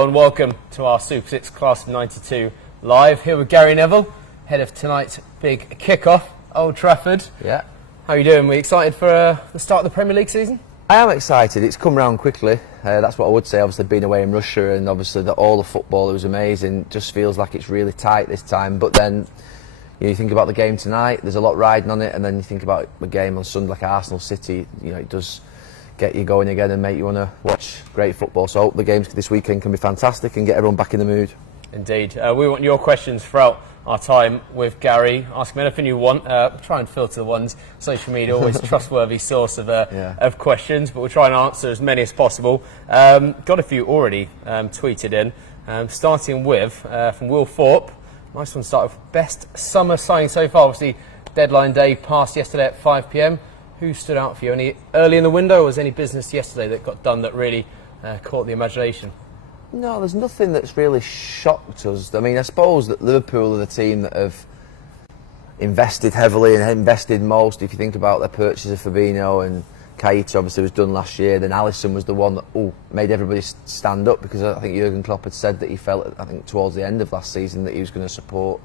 Hello and welcome to our Super 6 Class of 92 live. Here with Gary Neville, head of tonight's big kick-off, Old Trafford. Yeah. How are you doing? We excited for the start of the Premier League season? I am excited. It's come round quickly. That's what I would say. Obviously, being away in Russia and obviously all the football, it was amazing. Just feels like it's really tight this time. But then you think about the game tonight, there's a lot riding on it, and then you think about the game on Sunday like Arsenal City, it does get you going again and make you want to watch great football. So I hope the games this weekend can be fantastic and get everyone back in the mood. Indeed. We want your questions throughout our time with Gary. Ask him anything you want. Try and filter the ones. Social media, always a trustworthy source of questions, but we'll try and answer as many as possible. Got a few already tweeted in. Starting with, from Will Thorpe. Nice one to start with. Best summer signing so far. Obviously, deadline day passed yesterday at 5 p.m. Who stood out for you? Any early in the window, or was any business yesterday that got done that really caught the imagination? No, there's nothing that's really shocked us. I mean, I suppose that Liverpool are the team that have invested heavily and invested most. If you think about their purchase of Fabinho, and Keita obviously was done last year, then Alisson was the one that made everybody stand up, because I think Jurgen Klopp had said that he felt, I think towards the end of last season, that he was going to support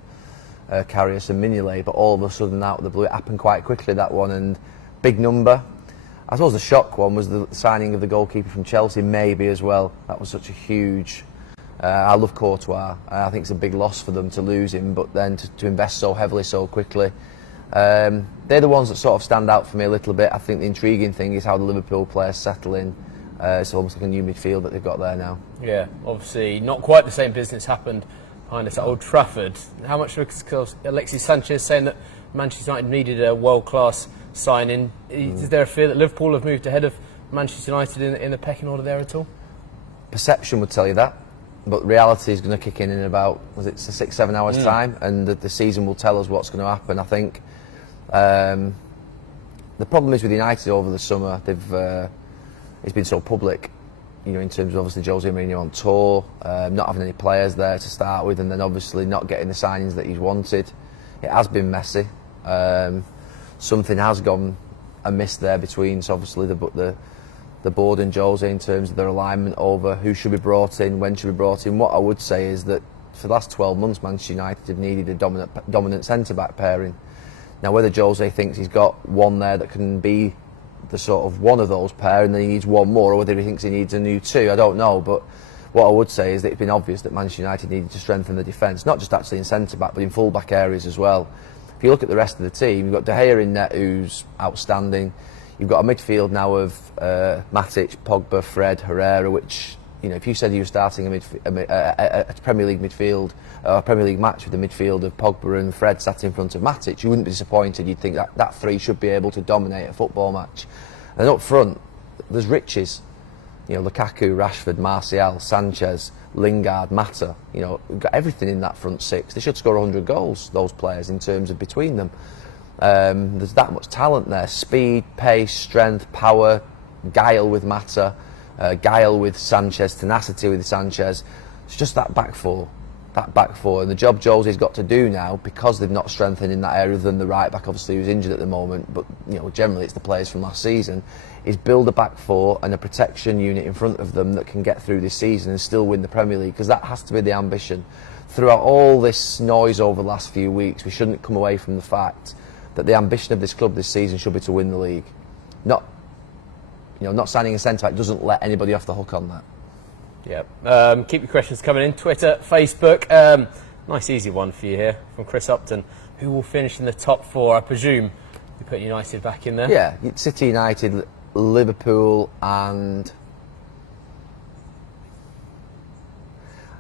Karius and Mignolet, but all of a sudden out of the blue it happened quite quickly, that one, and big number. I suppose the shock one was the signing of the goalkeeper from Chelsea, maybe as well. That was such a huge. I love Courtois. I think it's a big loss for them to lose him, but then to invest so heavily so quickly. They're the ones that sort of stand out for me a little bit. I think the intriguing thing is how the Liverpool players settle in. It's almost like a new midfield that they've got there now. Yeah, obviously not quite the same business happened behind us at Old Trafford. How much was Alexis Sanchez saying that Manchester United needed a world-class signing? Is there a fear that Liverpool have moved ahead of Manchester United in the pecking order there at all? Perception would tell you that, but reality is going to kick in about, was it 6-7 hours time, and the season will tell us what's going to happen. I think the problem is with United over the summer, it's been so public, in terms of obviously Jose Mourinho on tour, not having any players there to start with, and then obviously not getting the signings that he's wanted. It has been messy. Something has gone amiss there between obviously the board and Jose in terms of their alignment over who should be brought in, when should be brought in. What I would say is that for the last 12 months Manchester United have needed a dominant centre-back pairing. Now whether Jose thinks he's got one there that can be the sort of one of those pair and then he needs one more, or whether he thinks he needs a new two, I don't know. But what I would say is that it's been obvious that Manchester United needed to strengthen the defence, not just actually in centre-back but in full-back areas as well. If you look at the rest of the team, you've got De Gea in net, who's outstanding. You've got a midfield now of Matic, Pogba, Fred, Herrera, which, if you said you were starting a Premier League midfield, a Premier League match with the midfield of Pogba and Fred sat in front of Matic, you wouldn't be disappointed. You'd think that three should be able to dominate a football match. And up front, there's riches. Lukaku, Rashford, Martial, Sanchez, Lingard, Mata. We've got everything in that front six. They should score 100 goals, those players, in terms of between them. There's that much talent there. Speed, pace, strength, power, guile with Mata, guile with Sanchez, tenacity with Sanchez. It's just that back four. And the job Jose's got to do now, because they've not strengthened in that area than the right back, obviously, who's injured at the moment, but generally it's the players from last season, is build a back four and a protection unit in front of them that can get through this season and still win the Premier League, because that has to be the ambition. Throughout all this noise over the last few weeks, we shouldn't come away from the fact that the ambition of this club this season should be to win the league. Not signing a centre-back doesn't let anybody off the hook on that. Yeah. Keep your questions coming in. Twitter, Facebook. Nice easy one for you here from Chris Upton. Who will finish in the top four? I presume you put United back in there. Yeah, City, United, Liverpool, and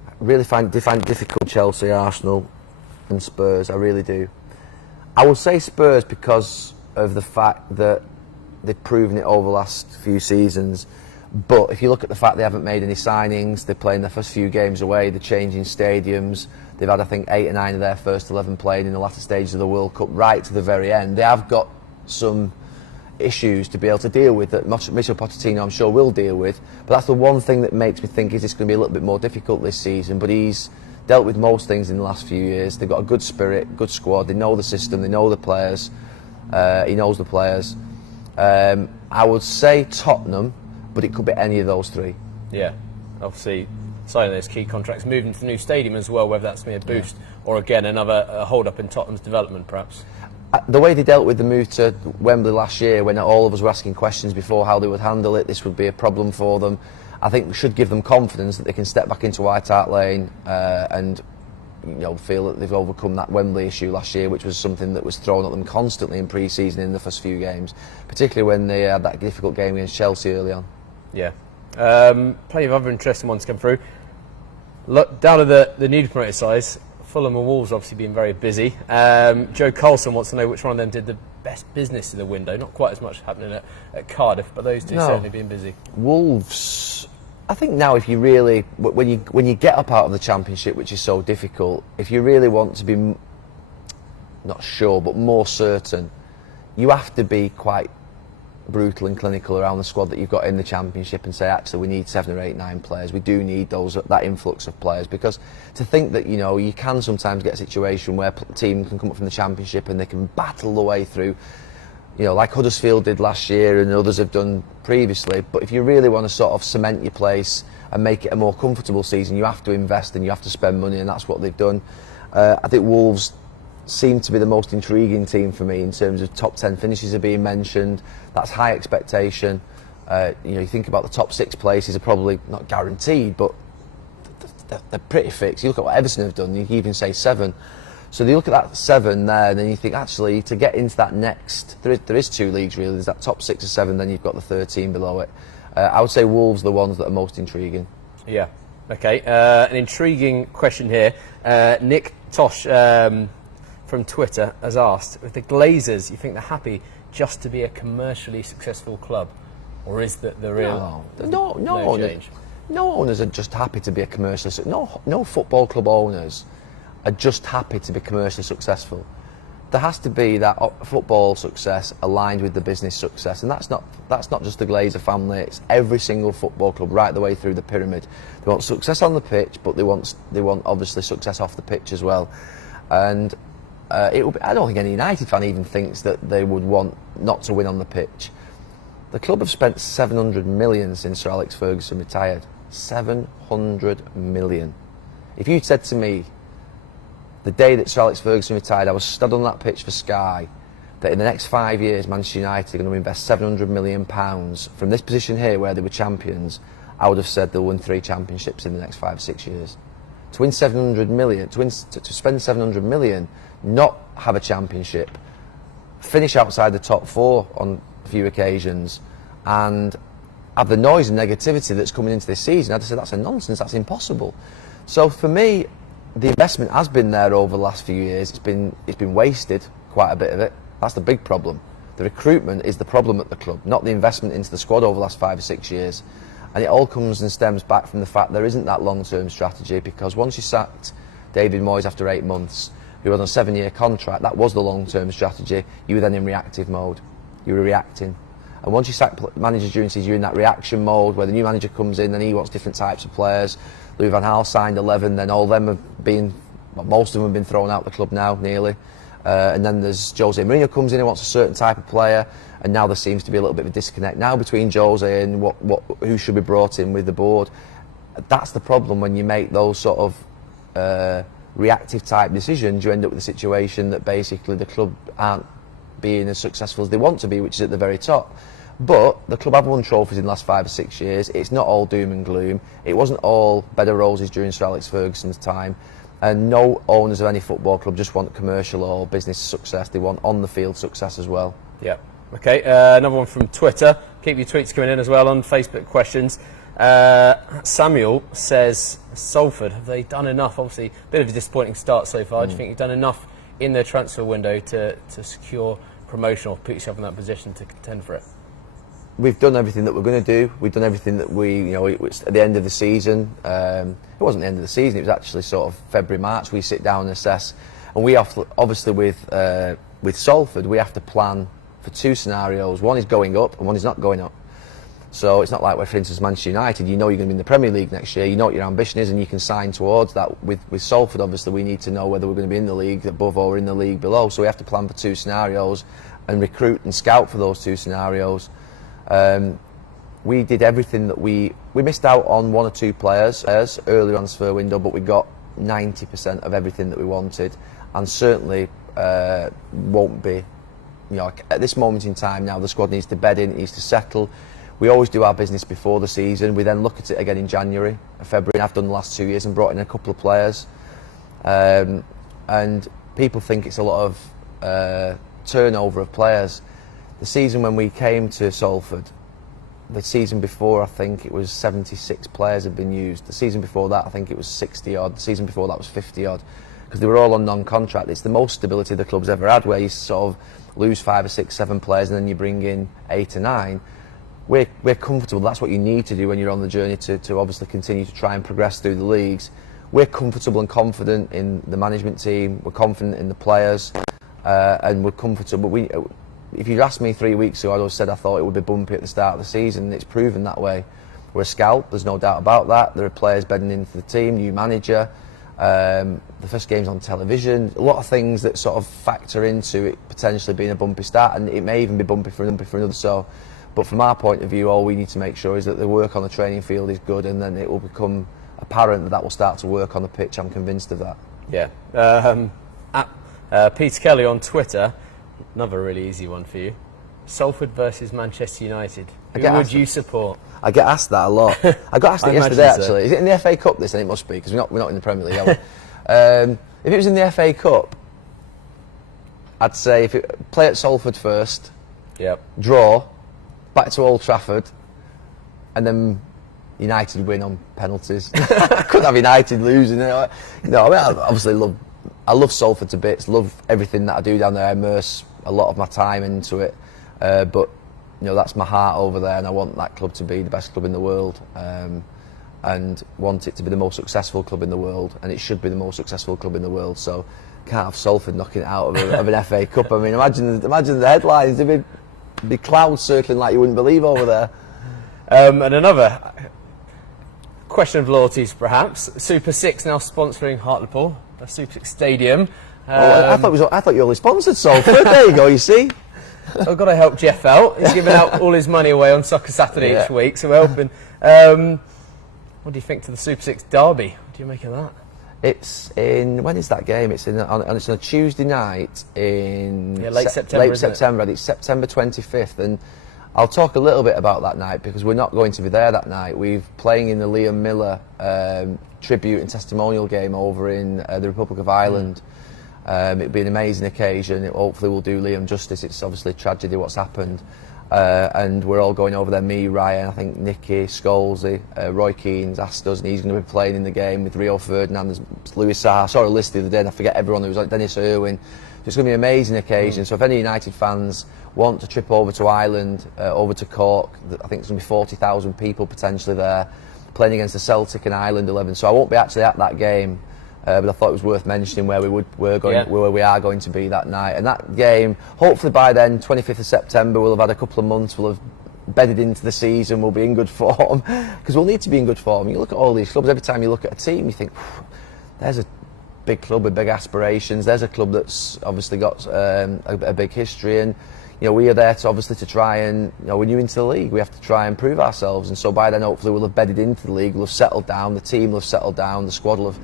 I really find difficult Chelsea, Arsenal, and Spurs. I really do. I will say Spurs because of the fact that they've proven it over the last few seasons. But if you look at the fact they haven't made any signings, they're playing their first few games away, they're changing stadiums, they've had I think 8 or 9 of their first 11 playing in the latter stages of the World Cup right to the very end. They have got some issues to be able to deal with that Michel Pochettino I'm sure will deal with, but that's the one thing that makes me think is this going to be a little bit more difficult this season. But he's dealt with most things in the last few years. They've got a good spirit, good squad, they know the system, they know the players, he knows the players. I would say Tottenham, but it could be any of those three. Yeah, obviously signing those key contracts, moving to the new stadium as well, whether that's going to be a boost or again another hold-up in Tottenham's development perhaps? The way they dealt with the move to Wembley last year, when all of us were asking questions before how they would handle it, this would be a problem for them. I think we should give them confidence that they can step back into White Hart Lane and feel that they've overcome that Wembley issue last year, which was something that was thrown at them constantly in pre-season in the first few games, particularly when they had that difficult game against Chelsea early on. Yeah. Plenty of other interesting ones come through. Look, down to the newly promoted sides, Fulham and Wolves obviously been very busy. Joe Coulson wants to know which one of them did the best business in the window. Not quite as much happening at Cardiff, but those two certainly been busy. Wolves, I think now if you really, when you get up out of the Championship, which is so difficult, if you really want to be, not sure, but more certain, you have to be quite brutal and clinical around the squad that you've got in the Championship and say, actually, we need 7 or 8, 9 players. We do need that influx of players, because to think that you can sometimes get a situation where a team can come up from the Championship and they can battle the way through, like Huddersfield did last year and others have done previously. But if you really want to sort of cement your place and make it a more comfortable season, you have to invest and you have to spend money, and that's what they've done. I think Wolves seem to be the most intriguing team for me in terms of top 10 finishes are being mentioned. That's high expectation. You think about the top 6 places are probably not guaranteed, but they're pretty fixed. You look at what Everton have done, you can even say 7. So you look at that 7 there, and then you think, actually, to get into that next, there is 2 leagues really. There's that top 6 or 7, then you've got the 13 below it. I would say Wolves are the ones that are most intriguing. Yeah. Okay. An intriguing question here. Nick Tosh from Twitter has asked, with the Glazers, you think they're happy just to be a commercially successful club, or is that the real no change? No owners are just happy to be a commercial. No football club owners are just happy to be commercially successful. There has to be that football success aligned with the business success, and that's not just the Glazer family. It's every single football club right the way through the pyramid. They want success on the pitch, but they want obviously success off the pitch as well. And I don't think any United fan even thinks that they would want not to win on the pitch. The club have spent 700 million since Sir Alex Ferguson retired. 700 million. If you'd said to me the day that Sir Alex Ferguson retired, I was stood on that pitch for Sky, that in the next 5 years Manchester United are going to invest £700 million from this position here where they were champions, I would have said they'll win 3 championships in the next 5 or 6 years. To win 700 million, to spend 700 million, not have a championship, finish outside the top 4 on a few occasions, and have the noise and negativity that's coming into this season, I'd say that's a nonsense, that's impossible. So for me, the investment has been there over the last few years. It's been wasted, quite a bit of it. That's the big problem. The recruitment is the problem at the club, not the investment into the squad over the last 5 or 6 years. And it all comes and stems back from the fact there isn't that long-term strategy, because once you sacked David Moyes after 8 months, who was on a 7-year contract, that was the long-term strategy. You were then in reactive mode. You were reacting. And once you sack managers during season, you're in that reaction mode where the new manager comes in and he wants different types of players. Louis van Gaal signed 11, then all of them have been, most of them have been thrown out the club now, nearly. And then there's Jose Mourinho comes in and wants a certain type of player, and now there seems to be a little bit of a disconnect now between Jose and who should be brought in with the board. That's the problem when you make those sort of reactive type decisions. You end up with a situation that basically the club aren't being as successful as they want to be, which is at the very top. But the club have won trophies in the last 5 or 6 years. It's not all doom and gloom. It wasn't all bed of roses during Sir Alex Ferguson's time. And no owners of any football club just want commercial or business success. They want on-the-field success as well. Yeah. Okay, another one from Twitter. Keep your tweets coming in as well on Facebook questions. Samuel says, Salford, have they done enough? Obviously, a bit of a disappointing start so far. Do you think you've done enough in their transfer window to secure promotion or put yourself in that position to contend for it? We've done everything that we're going to do. We've done everything that it's at the end of the season. It wasn't the end of the season, it was actually sort of February, March. We sit down and assess. And we have to, obviously with Salford, we have to plan for 2 scenarios. One is going up and one is not going up. So it's not like, for instance, Manchester United, you know you're going to be in the Premier League next year, you know what your ambition is and you can sign towards that. With Salford, obviously, we need to know whether we're going to be in the league above or in the league below. So we have to plan for 2 scenarios and recruit and scout for those 2 scenarios. we did everything that we missed out on 1 or 2 players early on transfer window, but we got 90% of everything that we wanted, and certainly won't be. You know, at this moment in time now, the squad needs to bed in, it needs to settle. We always do our business before the season. We then look at it again in January, February. I've done the last 2 years and brought in a couple of players. And people think it's a lot of turnover of players. The season when we came to Salford, the season before, I think it was 76 players had been used. The season before that, I think it was 60 odd. The season before that was 50 odd, because they were all on non-contract. It's the most stability the club's ever had, where you sort of lose 5 or 6, 7 players and then you bring in 8 or 9. We're comfortable. That's what you need to do when you're on the journey to obviously continue to try and progress through the leagues. We're comfortable and confident in the management team. We're confident in the players, and we're comfortable. If you'd asked me 3 weeks ago, I'd always said I thought it would be bumpy at the start of the season, and it's proven that way. We're a scout, there's no doubt about that. There are players bedding into the team, new manager, the first game's on television, a lot of things that sort of factor into it potentially being a bumpy start, and it may even be bumpy for another. So, but from our point of view, all we need to make sure is that the work on the training field is good, and then it will become apparent that will start to work on the pitch. I'm convinced of that. Yeah. Peter Kelly on Twitter, another really easy one for you. Salford versus Manchester United. Who would you support? I get asked that a lot. I got asked it yesterday, actually. Is it in the FA Cup this? And it must be, because we're not in the Premier League, are we? If it was in the FA Cup, I'd say play at Salford first, draw, back to Old Trafford, and then United win on penalties. Couldn't have United losing. I mean, obviously I love Salford to bits. Love everything that I do down there. I immerse a lot of my time into it. But that's my heart over there, and I want that club to be the best club in the world, and want it to be the most successful club in the world, and it should be the most successful club in the world. So can't have Salford knocking it out of an FA Cup. I mean, imagine the headlines. There'd be clouds circling like you wouldn't believe over there. And another question of loyalties, perhaps. Super 6 now sponsoring Hartlepool, a Super 6 stadium. I thought you only sponsored Salford. There you go. You see. I've got to help Jeff out. He's giving out all his money away on Soccer Saturday each week, so we're helping. What do you think to the Super 6 derby? What do you make of that? When is that game? It's on a Tuesday night in late September. Late September. I think it's September 25th, and I'll talk a little bit about that night because we're not going to be there that night. We're playing in the Liam Miller tribute and testimonial game over in the Republic of Ireland. It'll be an amazing occasion. Hopefully we'll do Liam justice. It's obviously a tragedy what's happened. And we're all going over there, me, Ryan, I think Nicky, Scholesy, Roy Keane's asked us, and he's going to be playing in the game with Rio Ferdinand, there's Louis Sarr. I saw a list the other day and I forget everyone. There was like Dennis Irwin. It's going to be an amazing occasion. So if any United fans want to trip over to Ireland, over to Cork, I think there's going to be 40,000 people potentially there playing against the Celtic and Ireland 11. So I won't be actually at that game. But I thought it was worth mentioning where we are going to be that night. And that game, hopefully by then, 25th of September, we'll have had a couple of months, we'll have bedded into the season, we'll be in good form, because we'll need to be in good form. You look at all these clubs, every time you look at a team, you think, there's a big club with big aspirations, there's a club that's obviously got a big history, and we are there to try and, we're new into the league, we have to try and prove ourselves, and so by then hopefully we'll have bedded into the league, we'll have settled down, the team will have settled down, the squad will have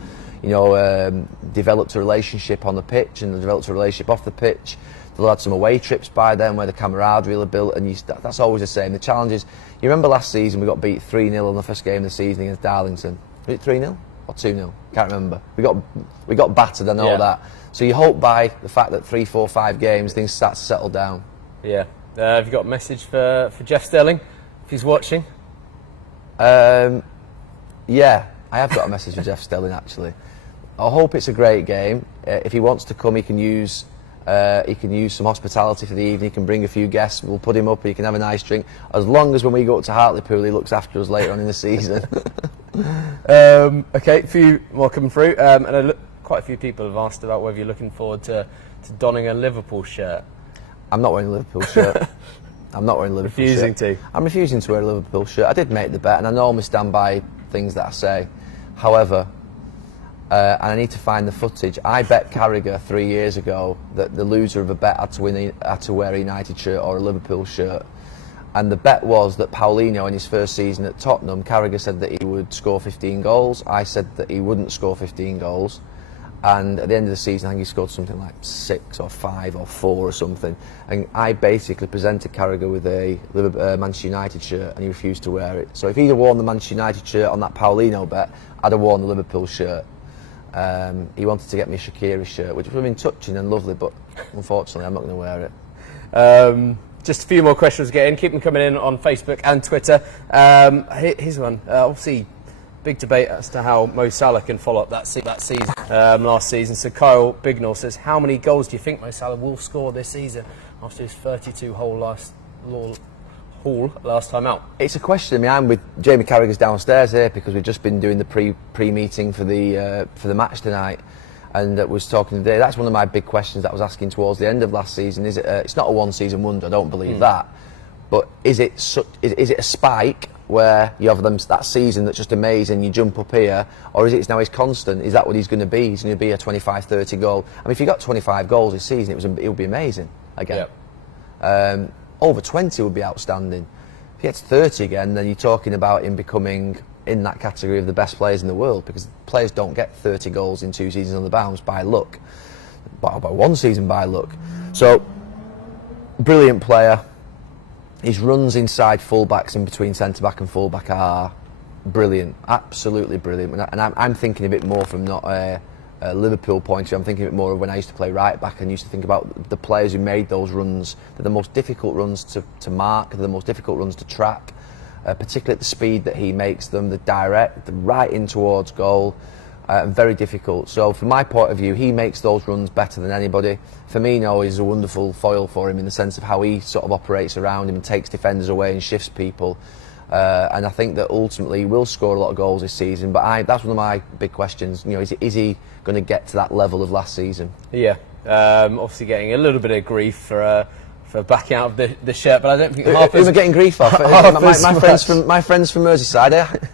developed a relationship on the pitch and developed a relationship off the pitch. They'll have had some away trips by then where the camaraderie will have built, and that's always the same. The challenge is, you remember last season we got beat 3-0 on the first game of the season against Darlington. Was it 3-0 or 2-0? Can't remember. We got battered, I know that. So you hope by the fact that 3, 4, 5 games things start to settle down. Yeah. Have you got a message for Jeff Stelling if he's watching? Yeah, I have got a message for Jeff Stelling actually. I hope it's a great game. If he wants to come, he can use some hospitality for the evening. He can bring a few guests. We'll put him up. He can have a nice drink. As long as when we go up to Hartlepool, he looks after us later on in the season. Okay, a few more coming through. And quite a few people have asked about whether you're looking forward to donning a Liverpool shirt. I'm not wearing a Liverpool shirt. I'm not wearing a Liverpool shirt. Refusing to? I'm refusing to wear a Liverpool shirt. I did make the bet, and I normally stand by things that I say. However, and I need to find the footage. I bet Carragher 3 years ago that the loser of a bet had to wear a United shirt or a Liverpool shirt, And the bet was that Paulinho, in his first season at Tottenham, Carragher said that he would score 15 goals. I said that he wouldn't score 15 goals. And at the end of the season, I think he scored something like 6 or 5 or 4 or something. And I basically presented Carragher with a Manchester United shirt, and he refused to wear it. So if he'd have worn the Manchester United shirt on that Paulinho bet, I'd have worn the Liverpool shirt. He wanted to get me a Shaqiri shirt, which would have been touching and lovely, but unfortunately, I'm not going to wear it. Just a few more questions to get in. Keep them coming in on Facebook and Twitter. Here's one. Obviously, big debate as to how Mo Salah can follow up that season last season. So Kyle Bignall says, how many goals do you think Mo Salah will score this season after his 32-hole last time out? It's a question. I mean, I'm with Jamie Carragher's downstairs here because we've just been doing the pre-meeting for the match tonight. And was talking today. That's one of my big questions that I was asking towards the end of last season. Is it? It's not a one-season wonder. I don't believe that. But is it a spike where you have that season that's just amazing? You jump up here, or is it now he's constant? Is that what he's going to be? He's going to be a 25, 30 goal. I mean, if he got 25 goals this season, it would be amazing again. Yep. Over 20 would be outstanding. If he gets 30 again, then you're talking about him becoming in that category of the best players in the world, because players don't get 30 goals in 2 seasons on the bounce by luck, by 1 season by luck. So, brilliant player. His runs inside fullbacks in between centre-back and fullback are brilliant, absolutely brilliant. And I'm thinking a bit more from not a Liverpool point of view. I'm thinking a bit more of when I used to play right back and used to think about the players who made those runs. They're the most difficult runs to mark, they're the most difficult runs to track. Particularly at the speed that he makes them, the direct, the right in towards goal, very difficult. So from my point of view, he makes those runs better than anybody. Firmino is a wonderful foil for him in the sense of how he sort of operates around him and takes defenders away and shifts people. And I think that ultimately he will score a lot of goals this season. But that's one of my big questions. You know, is he going to get to that level of last season? Yeah, obviously getting a little bit of grief for backing out of the shirt, but I don't think half who am I getting grief off? my friends from Merseyside.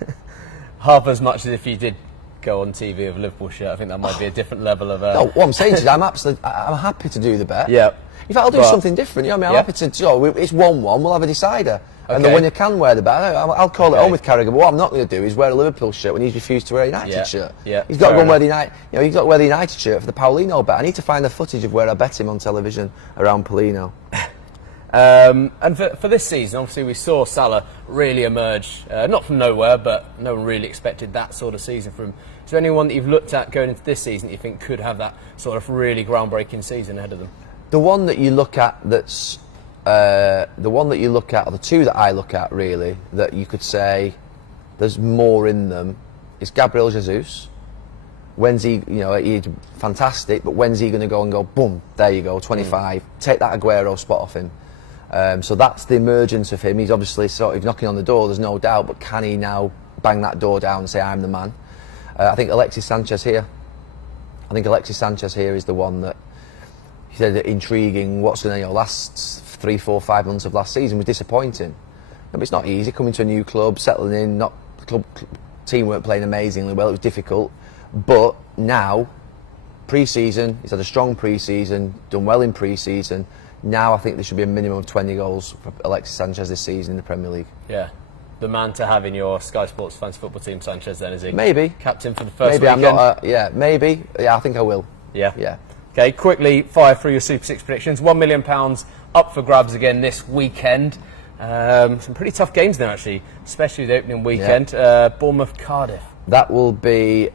Half as much as if you did go on TV with a Liverpool shirt. I think that might be a different level of. No, what I'm saying is, I'm happy to do the bet. Yeah. In fact, I'll do something different. You know what I mean? I'm happy to. It's 1-1. We'll have a decider. Okay. And the winner can wear the bet. I'll call it home with Carragher. But what I'm not going to do is wear a Liverpool shirt when he's refused to wear a United shirt. Yeah. He's got to go and wear the United. You know, he's got to wear the United shirt for the Paulinho bet. I need to find the footage of where I bet him on television around Paulinho. And for this season, obviously we saw Salah really emerge, not from nowhere, but no one really expected that sort of season from him. Is there anyone that you've looked at going into this season that you think could have that sort of really groundbreaking season ahead of them? The one that you look at or the two that I look at really, that you could say there's more in them, is Gabriel Jesus. When's he, he's fantastic, but when's he going to go and go, boom, there you go, 25, take that Aguero spot off him. So that's the emergence of him. He's obviously sort of knocking on the door, there's no doubt, but can he now bang that door down and say, I'm the man? I think Alexis Sanchez here is the one that, he said, intriguing, what's going to, last 3, 4, 5 months of last season was disappointing. But it's not easy, coming to a new club, settling in, the team weren't playing amazingly well, it was difficult. But now, pre-season, he's had a strong pre-season, done well in pre-season. Now I think there should be a minimum of 20 goals for Alexis Sanchez this season in the Premier League. Yeah. The man to have in your Sky Sports fantasy football team, Sanchez, then, is he? Maybe. Captain for the first maybe weekend? I'm not. Maybe. Yeah, I think I will. Yeah. Yeah. Okay, quickly fire through your Super 6 predictions. £1 million up for grabs again this weekend. Some pretty tough games now, actually, especially the opening weekend. Yeah. Bournemouth, Cardiff. That will be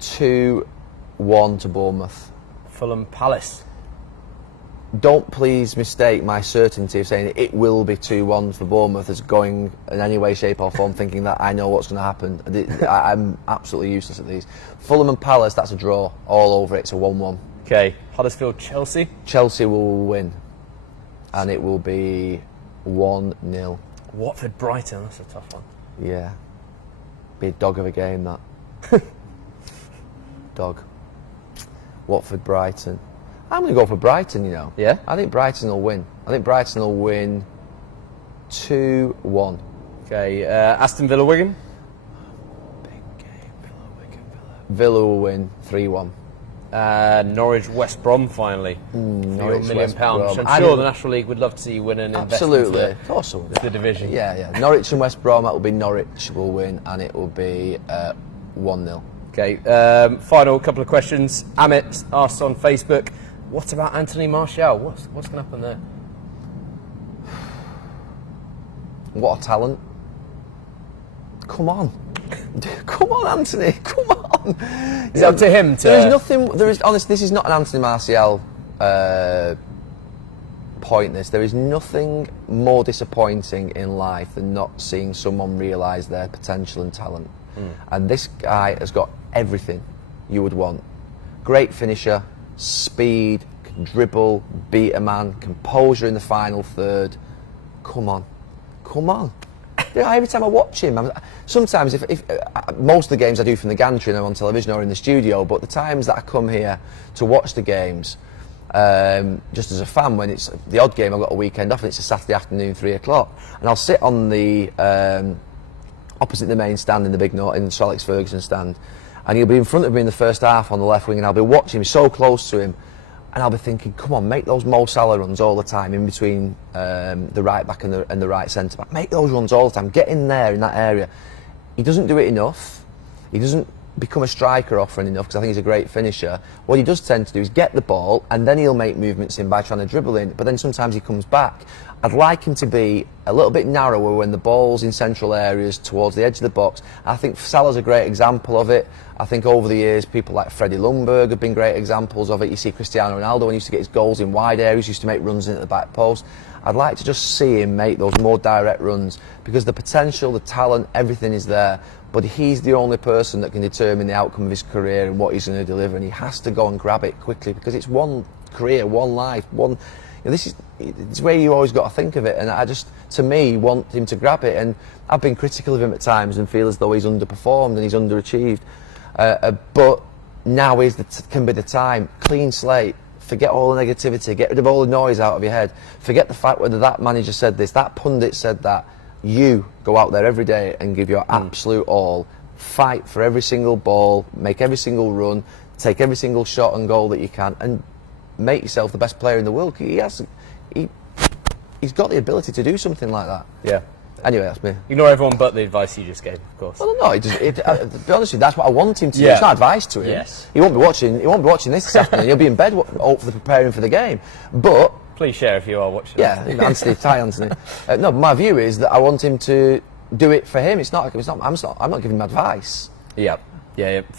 2-1 to Bournemouth. Fulham, Palace. Don't please mistake my certainty of saying it will be 2-1 for Bournemouth as going in any way, shape or form thinking that I know what's going to happen. I'm absolutely useless at these. Fulham and Palace, that's a draw. All over it, it's a 1-1. Okay, Huddersfield, Chelsea. Chelsea will win. And it will be 1-0. Watford, Brighton, that's a tough one. Yeah. Be a dog of a game, that. Dog. Watford, Brighton. I'm going to go for Brighton, Yeah? I think Brighton will win. I think Brighton will win 2-1. Okay, Aston Villa, Wigan. Big game, Villa, Wigan, Villa. Villa will win 3-1. Norwich West Brom finally. For your £1 million. I'm sure the National League would love to see you win and invest absolutely. into Of course the division. Yeah. Norwich and West Brom, that will be Norwich will win, and it will be 1-0. Okay, final couple of questions. Amit asked on Facebook, what about Anthony Martial? What's going to happen there? What a talent. Come on. Come on, Anthony. Come on. It's up to him to... Honestly, this is not an Anthony Martial point, There is nothing more disappointing in life than not seeing someone realise their potential and talent. And this guy has got everything you would want. Great finisher, speed, can dribble, beat a man, composure in the final third. Come on. Every time I watch him, sometimes if most of the games I do from the gantry and I'm on television or in the studio, but the times that I come here to watch the games, just as a fan, when it's the odd game I've got a weekend off and it's a Saturday afternoon, 3 o'clock, and I'll sit on the opposite the main stand in the big in the Sir Alex Ferguson stand, and he'll be in front of me in the first half on the left wing, and I'll be watching him so close to him, and I'll be thinking, come on, make those Mo Salah runs all the time in between the right back and the right centre back. Make those runs all the time. Get in there in that area. He doesn't do it enough. He doesn't become a striker often enough, because I think he's a great finisher. What he does tend to do is get the ball, and then he'll make movements in by trying to dribble in, but then sometimes he comes back. I'd like him to be a little bit narrower when the ball's in central areas towards the edge of the box. I think Salah's a great example of it. I think over the years people like Freddie Ljungberg have been great examples of it. You see Cristiano Ronaldo, when he used to get his goals in wide areas, used to make runs in at the back post. I'd like to just see him make those more direct runs, because the potential, the talent, everything is there, but he's the only person that can determine the outcome of his career and what he's going to deliver, and he has to go and grab it quickly, because it's one career, one life, it's where you always got to think of it, and I just, to me, want him to grab it. And I've been critical of him at times and feel as though he's underperformed and he's underachieved, but now can be the time. Clean slate, forget all the negativity, get rid of all the noise out of your head, forget the fact whether that manager said this, that pundit said that. You go out there every day and give your absolute all, fight for every single ball, make every single run, take every single shot and goal that you can, and make yourself the best player in the world. He's got the ability to do something like that. Yeah. Anyway, that's me. Ignore everyone but the advice you just gave, of course. Well, no, to be honest with you, that's what I want him to do. It's not advice to him. Yes. He won't be watching this afternoon. He'll be in bed hopefully preparing for the game. But please share if you are watching. Yeah, Anthony, Anthony. No, my view is that I want him to do it for him. I'm not giving him advice. Yeah.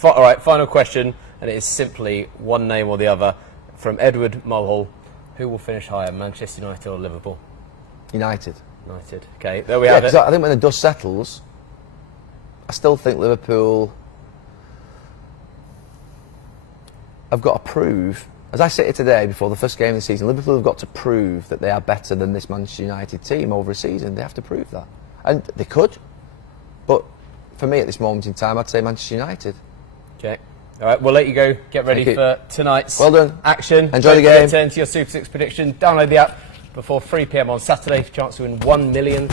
All right, final question, and it is simply one name or the other, from Edward Mulhall. Who will finish higher, Manchester United or Liverpool? United. Okay, there we have it. I think when the dust settles, I still think Liverpool have got to prove, as I sit here today before the first game of the season, Liverpool have got to prove that they are better than this Manchester United team over a season. They have to prove that. And they could. But for me at this moment in time, I'd say Manchester United. Okay. All right, we'll let you go. Get ready for tonight's action. Enjoy the game. Turn to your Super 6 prediction. Download the app before 3 p.m. on Saturday for a chance to win £1 million.